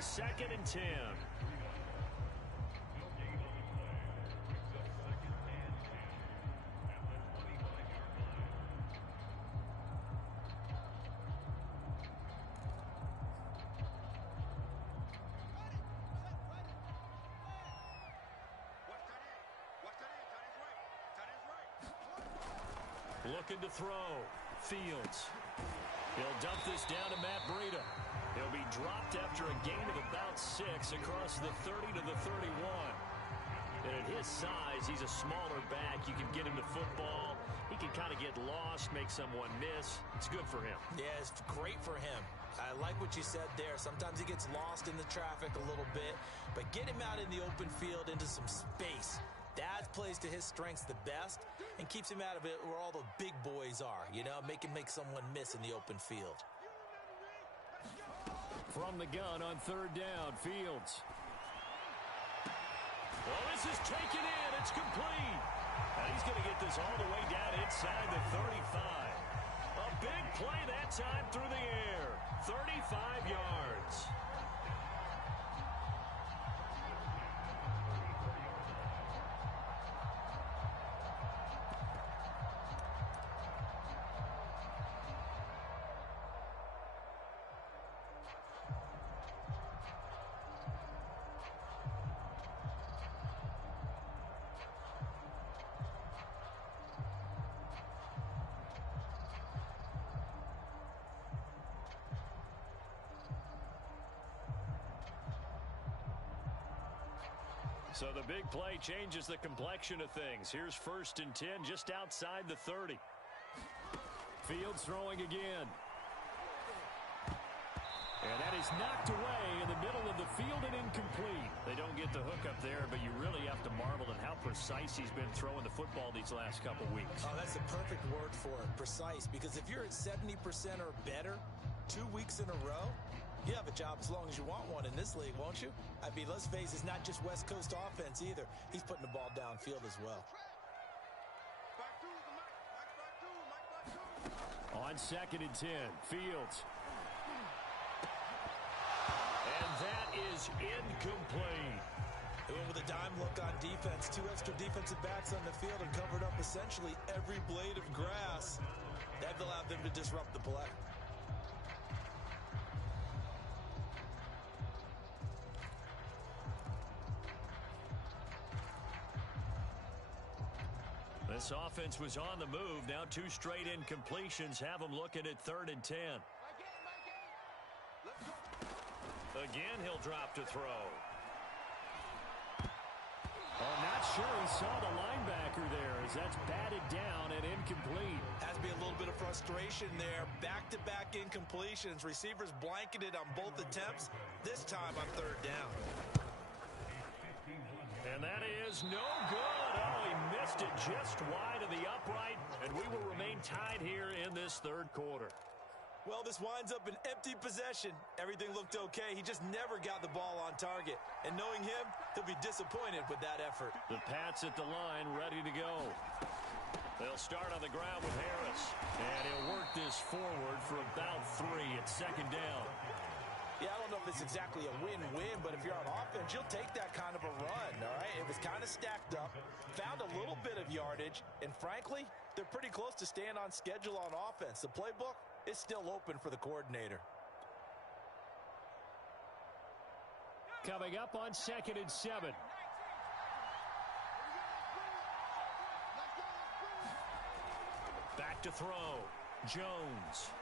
be 2nd and 10. Looking to throw. Fields. He'll dump this down to Matt Breida. He'll be dropped after a gain of about 6 across the 30 to the 31. And at his size, he's a smaller back. You can get him to football. He can kind of get lost, make someone miss. It's good for him. Yeah, it's great for him. I like what you said there. Sometimes he gets lost in the traffic a little bit, but get him out in the open field into some space. That plays to his strengths the best and keeps him out of it where all the big boys are, you know, make someone miss in the open field. From the gun on 3rd down, Fields. Well, this is taken in. It's complete. And he's going to get this all the way down inside the 35. A big play that time through the air. 35 yards. So the big play changes the complexion of things. Here's 1st and 10 just outside the 30. Fields throwing again. And that is knocked away in the middle of the field and incomplete. They don't get the hook up there, but you really have to marvel at how precise he's been throwing the football these last couple weeks. Oh, that's the perfect word for it, precise. Because if you're at 70% or better 2 weeks in a row, you have a job as long as you want one in this league, won't you? I mean, let's face it, it's not just West Coast offense either. He's putting the ball downfield as well. On 2nd and 10, Fields. And that is incomplete. He went with a dime look on defense. 2 extra defensive backs on the field and covered up essentially every blade of grass. That allowed them to disrupt the play. This offense was on the move. Now 2 straight incompletions have them looking at 3rd and 10. Again, he'll drop to throw. Oh, not sure he saw the linebacker there as that's batted down and incomplete. Has to be a little bit of frustration there. Back-to-back incompletions. Receivers blanketed on both attempts. This time on 3rd down. And that is no good. Oh, he missed it just wide of the upright, and we will remain tied here in this 3rd quarter. Well, this winds up an empty possession. Everything looked okay. He just never got the ball on target. And knowing him, he'll be disappointed with that effort. The Pats at the line, ready to go. They'll start on the ground with Harris. And he'll work this forward for about 3 at 2nd down. Yeah, I don't know if it's exactly a win-win, but if you're on offense, you'll take that kind of a run, all right? It was kind of stacked up, found a little bit of yardage, and frankly, they're pretty close to staying on schedule on offense. The playbook is still open for the coordinator. Coming up on 2nd and 7. Back to throw. Jones.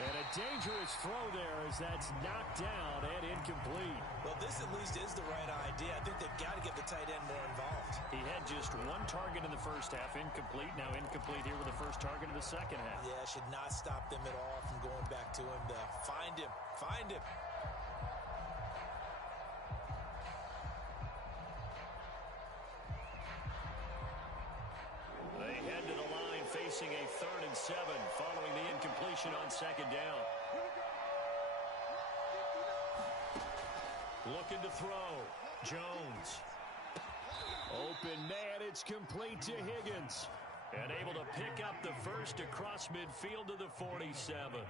And a dangerous throw there as that's knocked down and incomplete. Well, this at least is the right idea. I think they've got to get the tight end more involved. He had just 1 target in the first half, incomplete. Now incomplete here with the first target in the second half. Yeah, should not stop them at all from going back to him. Find him. Find him. They head to the line facing a 3rd and 7 following the incompletion on 2nd down. Looking to throw. Jones. Open man, it's complete to Higgins. And able to pick up the first across midfield to the 47.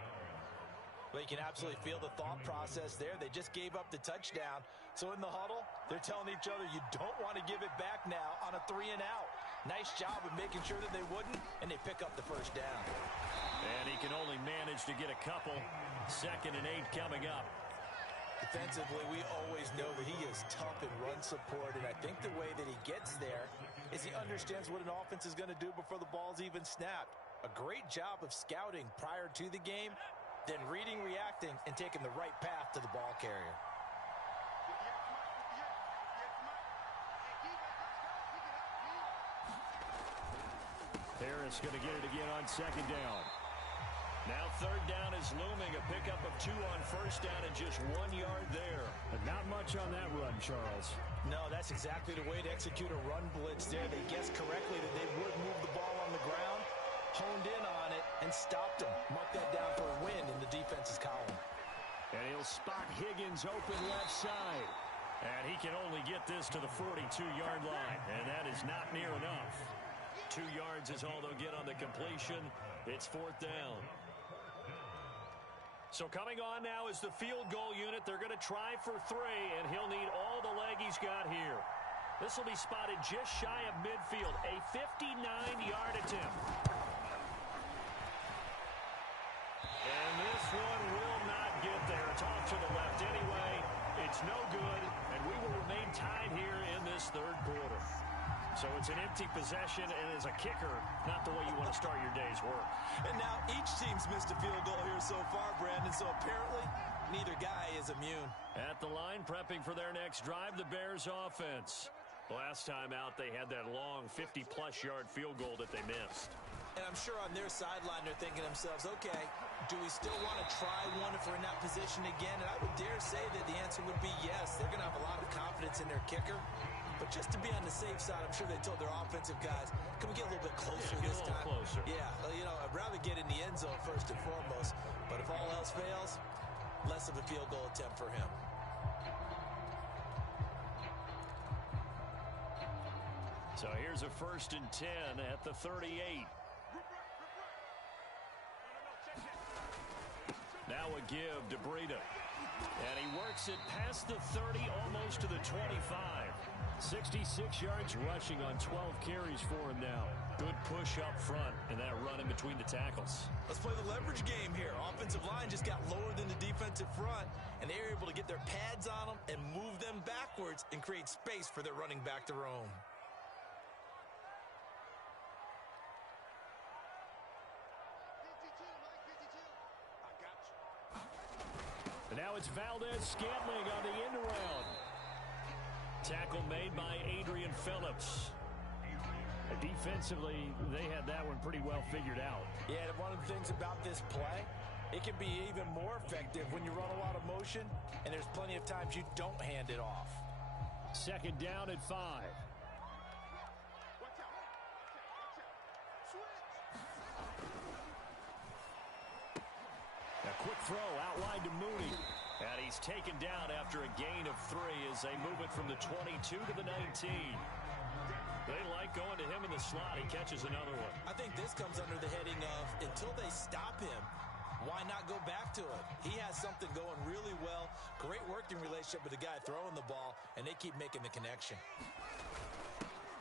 Well, you can absolutely feel the thought process there. They just gave up the touchdown. So in the huddle, they're telling each other, you don't want to give it back now on a 3-and-out. Nice job of making sure that they wouldn't, and they pick up the first down. And he can only manage to get a couple. 2nd and 8 coming up. Defensively, we always know that he is tough in run support, and I think the way that he gets there is he understands what an offense is going to do before the ball's even snapped. A great job of scouting prior to the game, then reading, reacting, and taking the right path to the ball carrier. Harris going to get it again on 2nd down. Now 3rd down is looming. A pickup of 2 on 1st down and just 1 yard there. But not much on that run, Charles. No, that's exactly the way to execute a run blitz there. They guessed correctly that they would move the ball on the ground, honed in on it, and stopped them. Mark that down for a win in the defense's column. And he'll spot Higgins open left side. And he can only get this to the 42-yard line. And that is not near enough. 2 yards is all they'll get on the completion. It's 4th down. So coming on now is the field goal unit. They're going to try for 3, and he'll need all the leg he's got here. This will be spotted just shy of midfield. A 59-yard attempt. And this one will not get there. It's off to the left anyway. It's no good, and we will remain tied here in this 3rd quarter. So it's an empty possession, and as a kicker, not the way you want to start your day's work. And now each team's missed a field goal here so far, Brandon, so apparently neither guy is immune. At the line, prepping for their next drive, the Bears offense. Last time out, they had that long 50-plus yard field goal that they missed. And I'm sure on their sideline they're thinking to themselves, okay, do we still want to try one if we're in that position again? And I would dare say that the answer would be yes. They're going to have a lot of confidence in their kicker. But just to be on the safe side, I'm sure they told their offensive guys, can we get a little bit closer this time? Closer. Yeah, you know, I'd rather get in the end zone first and foremost. But if all else fails, less of a field goal attempt for him. So here's a 1st and 10 at the 38. Now a give to Breida. And he works it past the 30, almost to the 25. 66 yards rushing on 12 carries for him now. Good push up front and that run in between the tackles. Let's play the leverage game here. Offensive line just got lower than the defensive front, and they were able to get their pads on them and move them backwards and create space for their running back to roam. And now it's Valdez-Scantling on the end around. Tackle made by Adrian Phillips. Defensively, they had that one pretty well figured out. Yeah, and one of the things about this play, it can be even more effective when you run a lot of motion, and there's plenty of times you don't hand it off. 2nd down at 5. A quick throw out wide to Mooney. And he's taken down after a gain of 3 as they move it from the 22 to the 19. They like going to him in the slot. He catches another one. I think this comes under the heading of until they stop him, why not go back to him? He has something going really well. Great working relationship with the guy throwing the ball, and they keep making the connection.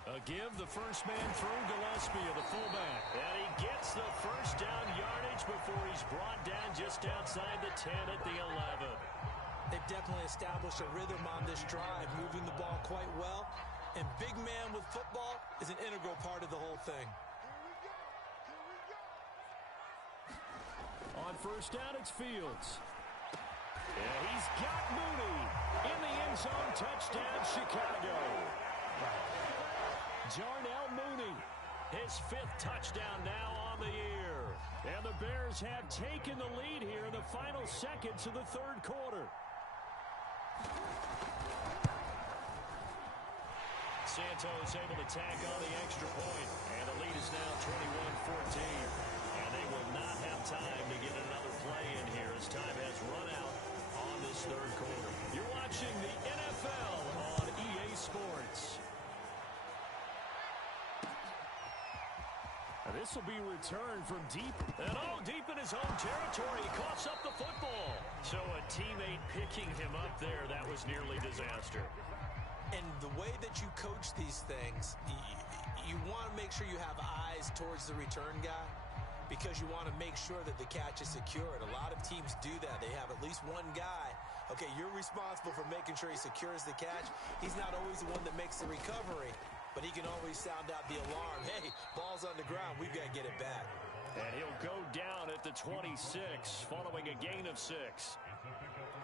A give, the first man through Gillespie, the fullback. And he gets the first down yardage before he's brought down just outside the 10 at the 11. They've definitely established a rhythm on this drive, moving the ball quite well. And big man with football is an integral part of the whole thing. On 1st down, it's Fields. Yeah, he's got Mooney in the end zone. Touchdown, Chicago. Darnell Mooney, his 5th touchdown now on the year. And the Bears have taken the lead here in the final seconds of the 3rd quarter. Santos able to tack on the extra point, and the lead is now 21-14. And they will not have time to get another play in here as time has run out on this 3rd quarter. You're watching the NFL on EA Sports. This will be returned from deep, and deep in his own territory. He caught coughs up the football. So a teammate picking him up there, that was nearly disaster. And the way that you coach these things, you want to make sure you have eyes towards the return guy because you want to make sure that the catch is secured. A lot of teams do that. They have at least one guy. Okay, you're responsible for making sure he secures the catch. He's not always the one that makes the recovery, but he can always sound out the alarm. Hey, ball's on the ground. We've got to get it back. And he'll go down at the 26 following a gain of 6.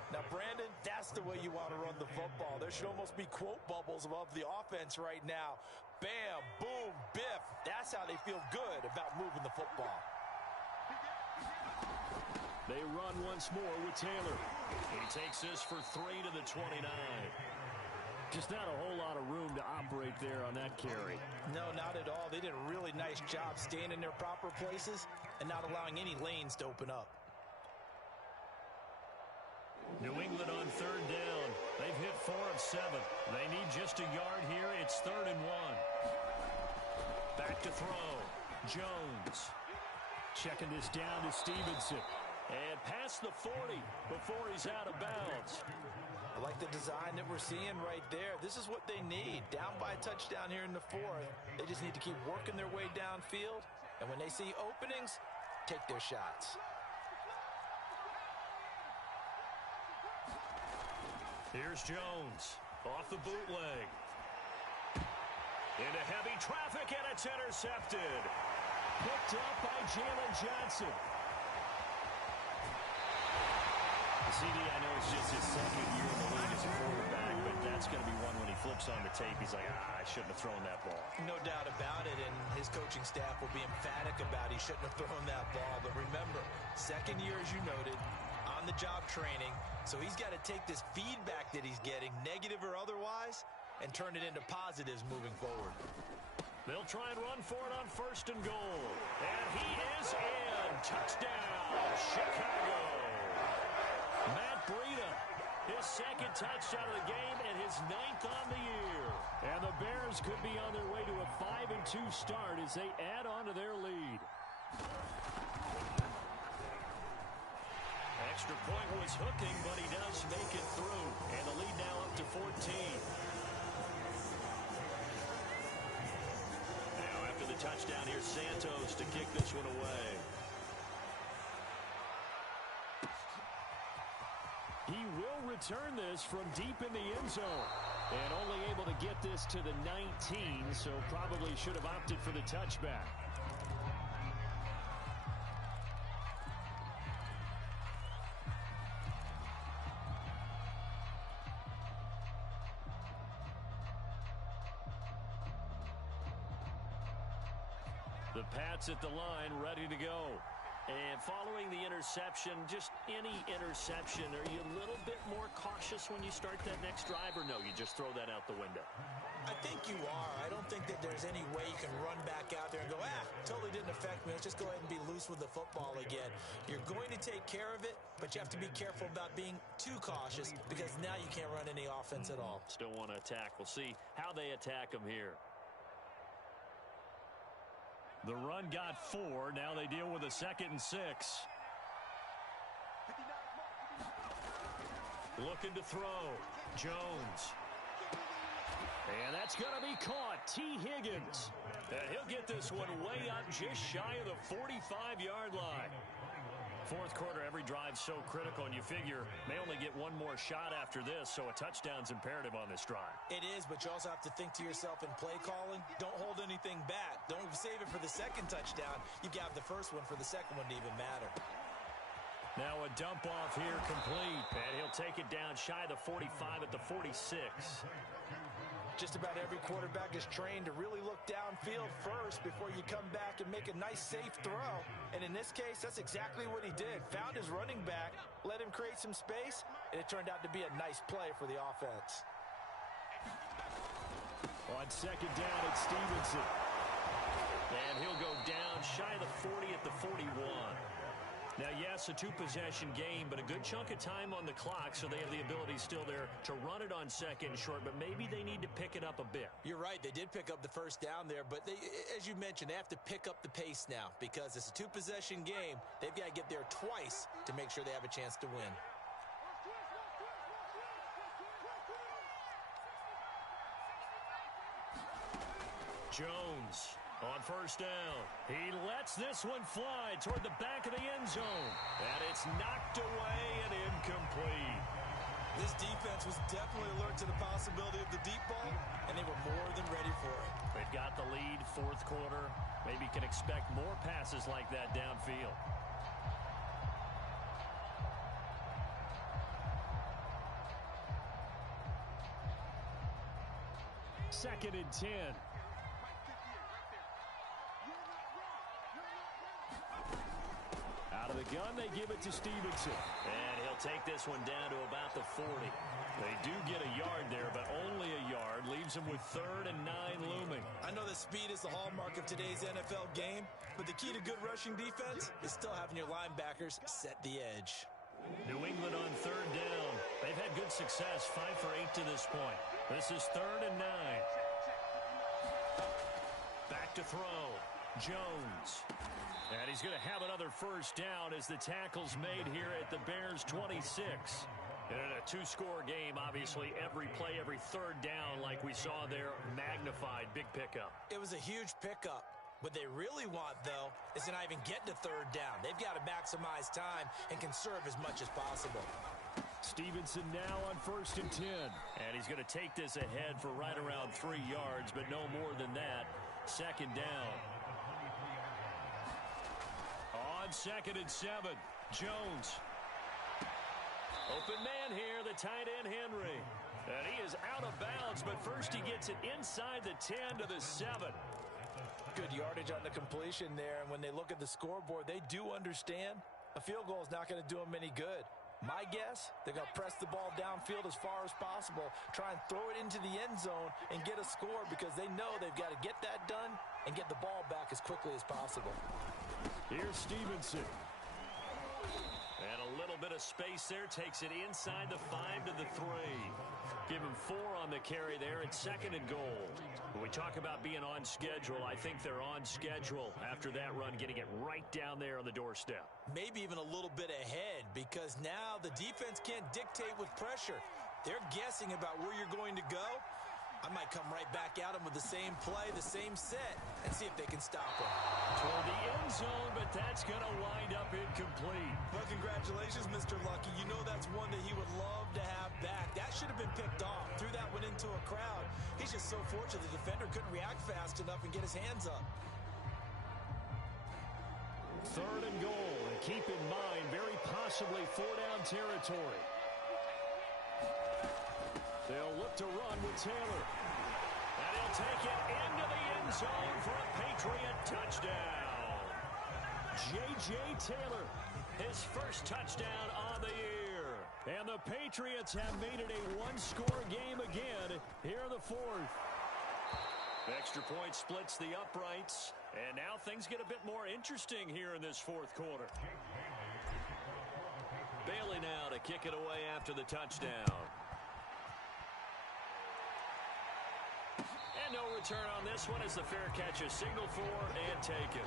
Now, Brandon, that's the way you want to run the football. There should almost be quote bubbles above the offense right now. Bam, boom, biff. That's how they feel good about moving the football. They run once more with Taylor. He takes this for 3 to the 29. Just not a whole lot of room to operate there on that carry. No, not at all. They did a really nice job staying in their proper places and not allowing any lanes to open up. New England on 3rd down. They've hit 4 of 7. They need just a yard here. It's 3rd and 1. Back to throw. Jones. Checking this down to Stevenson. And past the 40 before he's out of bounds. I like the design that we're seeing right there. This is what they need. Down by a touchdown here in the 4th. They just need to keep working their way downfield. And when they see openings, take their shots. Here's Jones off the bootleg. Into heavy traffic, and it's intercepted. Picked up by Jalen Johnson. CD, I know it's just his 2nd year in the league as a quarterback, but that's going to be one when he flips on the tape. He's like, I shouldn't have thrown that ball. No doubt about it, and his coaching staff will be emphatic about he shouldn't have thrown that ball. But remember, 2nd year, as you noted, on-the-job training. So he's got to take this feedback that he's getting, negative or otherwise, and turn it into positives moving forward. They'll try and run for it on 1st and goal. And he is in. Touchdown, Chicago. Matt Breida, his 2nd touchdown of the game and his 9th on the year. And the Bears could be on their way to a 5-2 start as they add on to their lead. Extra point was hooking, but he does make it through. And the lead now up to 14. Now after the touchdown, here's Santos to kick this one away. He will return this from deep in the end zone. And only able to get this to the 19, so probably should have opted for the touchback. The Pats at the line, ready to go. And following the interception, just any interception, are you a little bit more cautious when you start that next drive, or no, you just throw that out the window? I think you are. I don't think that there's any way you can run back out there and go, totally didn't affect me. Let's just go ahead and be loose with the football again. You're going to take care of it, but you have to be careful about being too cautious because now you can't run any offense at all. Still want to attack. We'll see how they attack them here. The run got 4. Now they deal with a 2nd and 6. Looking to throw. Jones. And that's going to be caught. T. Higgins. And he'll get this one way up just shy of the 45-yard line. 4th quarter, every drive's so critical, and you figure they only get one more shot after this, so a touchdown's imperative on this drive. It is, but you also have to think to yourself in play calling, don't hold anything back. Don't save it for the 2nd touchdown. You got the 1st one for the 2nd one to even matter. Now a dump off here complete, and he'll take it down shy of the 45 at the 46. Just about every quarterback is trained to really look downfield first before you come back and make a nice, safe throw. And in this case, that's exactly what he did. Found his running back, let him create some space, and it turned out to be a nice play for the offense. On 2nd down, it's Stevenson. And he'll go down shy of the 40 at the 41. Now, yes, a two-possession game, but a good chunk of time on the clock, so they have the ability still there to run it on second and short, but maybe they need to pick it up a bit. You're right. They did pick up the first down there, but as you mentioned, they have to pick up the pace now because it's a two-possession game. They've got to get there twice to make sure they have a chance to win. Jones on first down. He lets this one fly toward the back of the end zone. And it's knocked away and incomplete. This defense was definitely alert to the possibility of the deep ball, and they were more than ready for it. They've got the lead, fourth quarter. Maybe can expect more passes like that downfield. Second and 10. Out of the gun, they give it to Stevenson. And he'll take this one down to about the 40. They do get a yard there, but only a yard. Leaves them with 3rd and 9 looming. I know that speed is the hallmark of today's NFL game, but the key to good rushing defense is still having your linebackers set the edge. New England on 3rd down. They've had good success, 5 for 8 to this point. This is 3rd and 9. Back to throw. Jones. And he's going to have another first down as the tackle's made here at the Bears' 26. And in a two-score game, obviously, every play, every 3rd down, like we saw there, magnified, big pickup. It was a huge pickup. What they really want, though, is to not even get to 3rd down. They've got to maximize time and conserve as much as possible. Stevenson now on 1st and 10. And he's going to take this ahead for right around 3 yards, but no more than that. 2nd down. On 2nd and 7, Jones. Open man here, the tight end Henry. And he is out of bounds, but first he gets it inside the 10 to the 7. Good yardage on the completion there, and when they look at the scoreboard, they do understand a field goal is not going to do them any good. My guess, they're going to press the ball downfield as far as possible, try and throw it into the end zone and get a score because they know they've got to get that done and get the ball back as quickly as possible. Here's Stevenson. And a little bit of space there. Takes it inside the 5 to the 3. Give him 4 on the carry there at 2nd and goal. When we talk about being on schedule, I think they're on schedule after that run, getting it right down there on the doorstep. Maybe even a little bit ahead because now the defense can't dictate with pressure. They're guessing about where you're going to go. I might come right back at them with the same play, the same set, and see if they can stop him. Toward the end zone, but that's going to wind up incomplete. Well, congratulations, Mr. Lucky. You know that's one that he would love to have back. That should have been picked off. Threw that one into a crowd. He's just so fortunate the defender couldn't react fast enough and get his hands up. 3rd and goal, and keep in mind, very possibly 4-down territory. They'll look to run with Taylor. And he'll take it into the end zone for a Patriot touchdown. J.J. Taylor, his first touchdown on the year. And the Patriots have made it a one-score game again here in the 4th. Extra point splits the uprights. And now things get a bit more interesting here in this 4th quarter. Bailey now to kick it away after the touchdown. And no return on this one as the fair catch is signaled for and taken.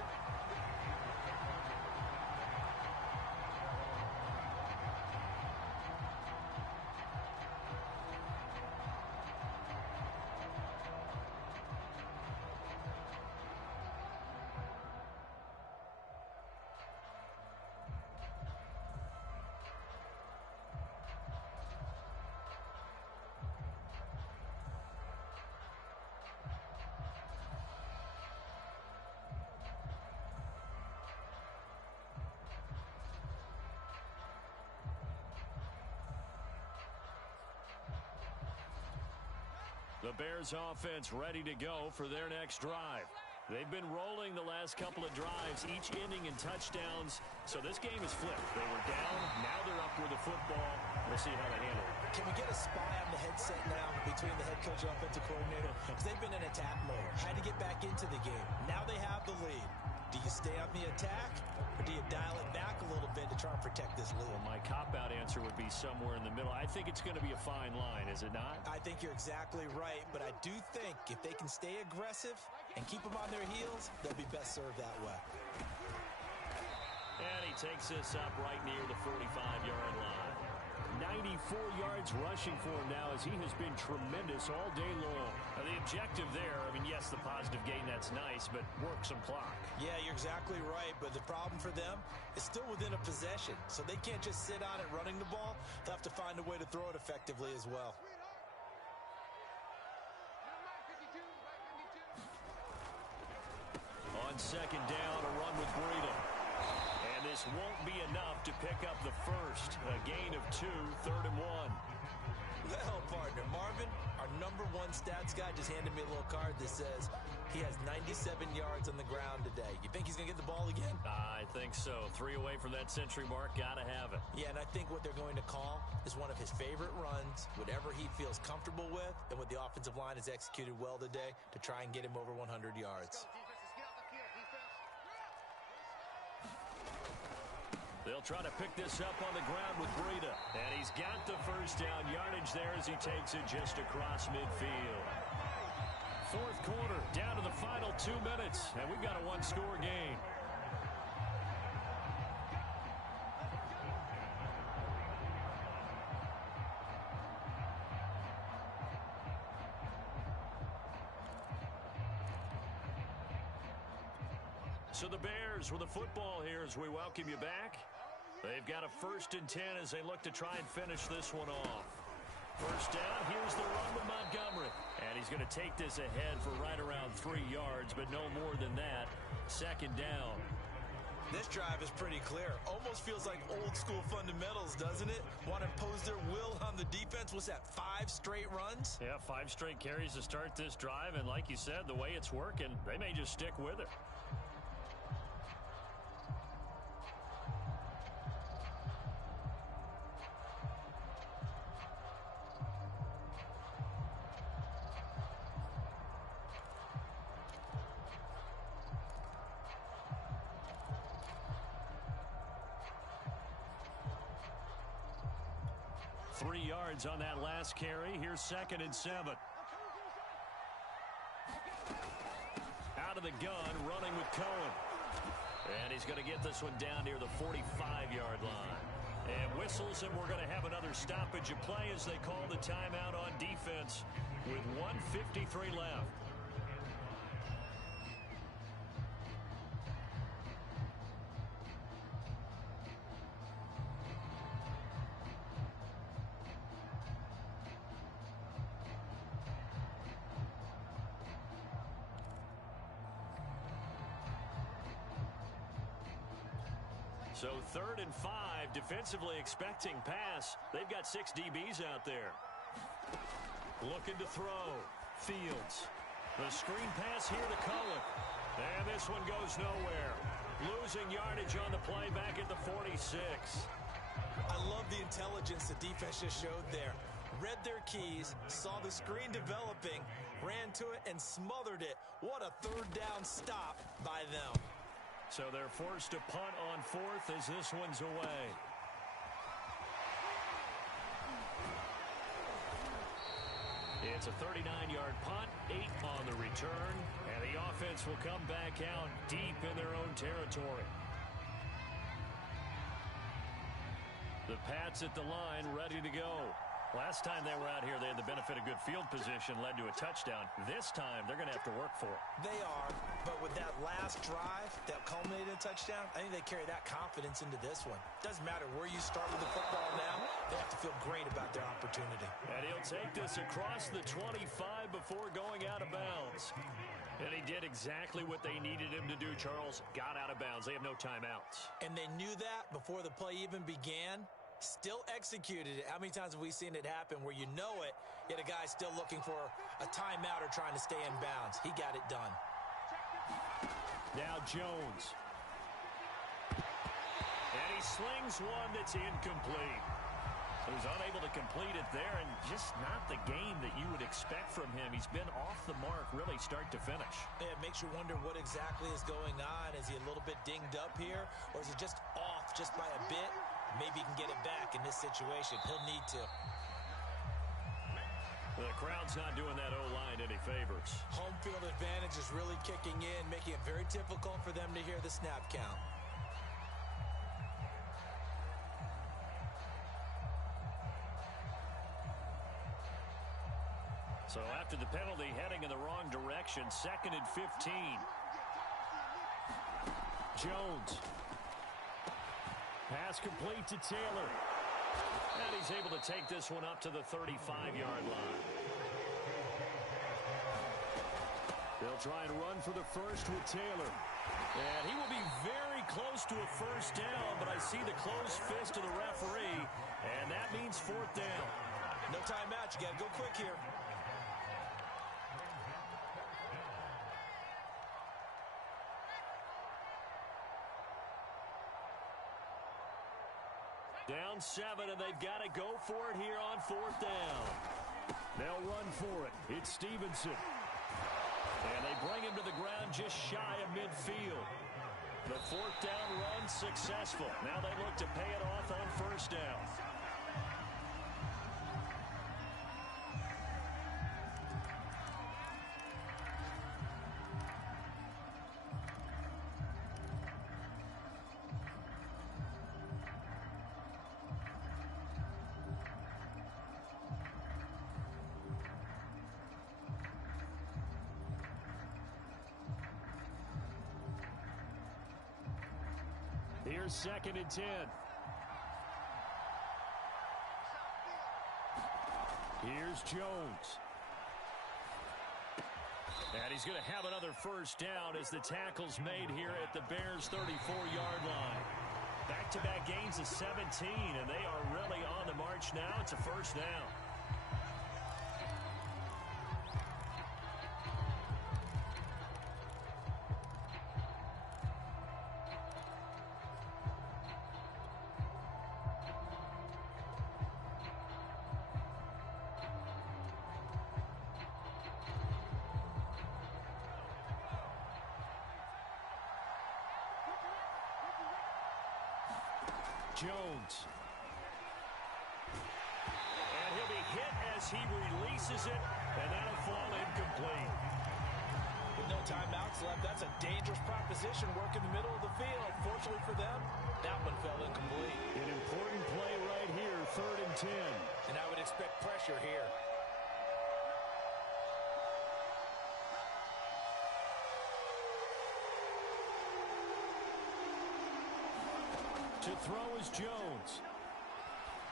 The Bears offense ready to go for their next drive. They've been rolling the last couple of drives, each ending in touchdowns. So this game is flipped. They were down, now they're up with the football. We'll see how they handle it. Can we get a spy on the headset now between the head coach and offensive coordinator? Because they've been in attack mode. Had to get back into the game. Now they have the lead. Do you stay on the attack, or do you dial it back a little bit to try and protect this lead? Well, my cop-out answer would be somewhere in the middle. I think it's going to be a fine line, is it not? I think you're exactly right, but I do think if they can stay aggressive and keep them on their heels, they'll be best served that way. And he takes this up right near the 45-yard line. 94 yards rushing for him now as he has been tremendous all day long. Now, the objective there, I mean, yes, the positive gain, that's nice, but work some clock. Yeah, you're exactly right, but the problem for them is still within a possession, so they can't just sit on it running the ball. They'll have to find a way to throw it effectively as well. On second down, a run with Breida. And this won't be enough to pick up the first. A gain of 2, 3rd and 1. Well, partner, Marvin, our #1 stats guy just handed me a little card that says he has 97 yards on the ground today. You think he's going to get the ball again? I think so. 3 away from that century mark. Got to have it. Yeah, and I think what they're going to call is one of his favorite runs, whatever he feels comfortable with, and what the offensive line has executed well today to try and get him over 100 yards. They'll try to pick this up on the ground with Breida. And he's got the first down yardage there as he takes it just across midfield. 4th quarter, down to the final 2 minutes. And we've got a 1-score game. So the Bears with the football here as we welcome you back. They've got a 1st and 10 as they look to try and finish this one off. First down, here's the run with Montgomery. And he's going to take this ahead for right around 3 yards, but no more than that. 2nd down. This drive is pretty clear. Almost feels like old school fundamentals, doesn't it? Want to impose their will on the defense. What's that, 5 straight runs? Yeah, 5 straight carries to start this drive. And like you said, the way it's working, they may just stick with it. On that last carry. Here's 2nd and 7. Out of the gun, running with Cohen. And he's going to get this one down near the 45-yard line. And whistles, and we're going to have another stoppage of play as they call the timeout on defense with 1:53 left. So 3rd and 5, defensively expecting pass. They've got 6 DBs out there. Looking to throw. Fields. The screen pass here to Cohen. And this one goes nowhere. Losing yardage on the play back at the 46. I love the intelligence the defense just showed there. Read their keys, saw the screen developing, ran to it, and smothered it. What a 3rd down stop by them. So they're forced to punt on 4th as this one's away. It's a 39-yard punt, 8 on the return, and the offense will come back out deep in their own territory. The Pats at the line, ready to go. Last time they were out here, they had the benefit of good field position, led to a touchdown. This time, they're going to have to work for it. They are, but with that last drive that culminated in a touchdown, I think they carry that confidence into this one. Doesn't matter where you start with the football now, they have to feel great about their opportunity. And he'll take this across the 25 before going out of bounds. And he did exactly what they needed him to do, Charles. Got out of bounds. They have no timeouts. And they knew that before the play even began. Still executed it. How many times have we seen it happen where you know it, yet a guy's still looking for a timeout or trying to stay in bounds? He got it done. Now Jones. And he slings one that's incomplete. He was unable to complete it there, and just not the game that you would expect from him. He's been off the mark really start to finish. Yeah, it makes you wonder what exactly is going on. Is he a little bit dinged up here, or is it just off just by a bit? Maybe he can get it back in this situation. He'll need to. The crowd's not doing that O-line any favors. Home field advantage is really kicking in, making it very difficult for them to hear the snap count. So after the penalty, heading in the wrong direction, 2nd and 15. Jones. Pass complete to Taylor. And he's able to take this one up to the 35-yard line. They'll try and run for the first with Taylor. And he will be very close to a first down, but I see the closed fist of the referee, and that means 4th down. No timeout. You got to go quick here. Down 7, and they've got to go for it here on 4th down. They'll run for it. It's Stevenson. And they bring him to the ground just shy of midfield. The 4th down run successful. Now they look to pay it off on 1st down. Here's 2nd and 10. Here's Jones. And he's going to have another first down as the tackle's made here at the Bears' 34-yard line. Back-to-back gains of 17, and they are really on the march now. It's a first down. Jones. And he'll be hit as he releases it, and that'll fall incomplete. With no timeouts left, that's a dangerous proposition. Work in the middle of the field. Fortunately for them, that one fell incomplete. An important play right here, 3rd and 10. And I would expect pressure here. To throw is Jones.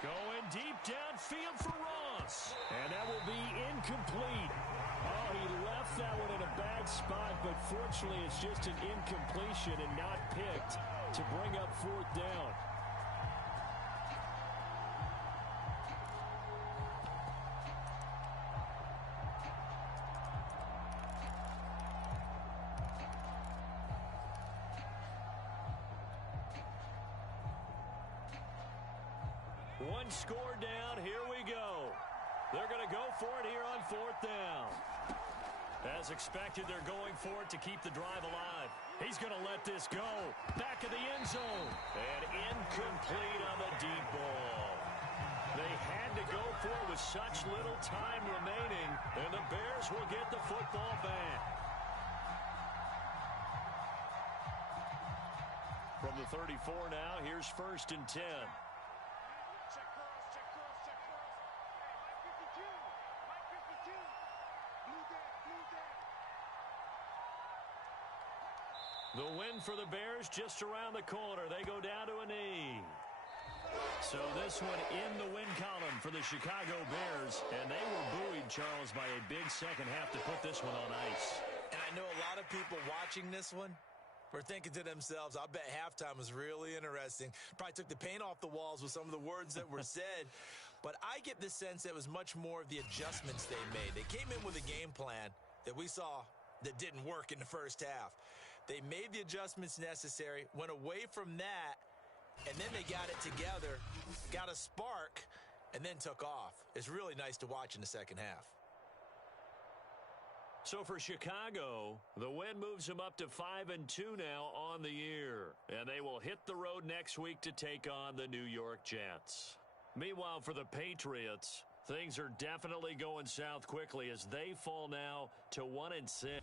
Going deep downfield for Ross. And that will be incomplete. Oh, he left that one in a bad spot, but fortunately it's just an incompletion and not picked to bring up 4th down. One score down. Here we go. They're going to go for it here on 4th down. As expected, they're going for it to keep the drive alive. He's going to let this go. Back of the end zone. And incomplete on the deep ball. They had to go for it with such little time remaining, and the Bears will get the football back. From the 34 now, here's 1st and 10. The win for the Bears just around the corner. They go down to a knee. So this one in the win column for the Chicago Bears. And they were buoyed, Charles, by a big second half to put this one on ice. And I know a lot of people watching this one were thinking to themselves, I'll bet halftime was really interesting. Probably took the paint off the walls with some of the words that were said. But I get the sense that it was much more of the adjustments they made. They came in with a game plan that we saw that didn't work in the first half. They made the adjustments necessary, went away from that, and then they got it together, got a spark, and then took off. It's really nice to watch in the second half. So for Chicago, the win moves them up to 5-2 now on the year. And they will hit the road next week to take on the New York Jets. Meanwhile, for the Patriots, things are definitely going south quickly as they fall now to 1-6.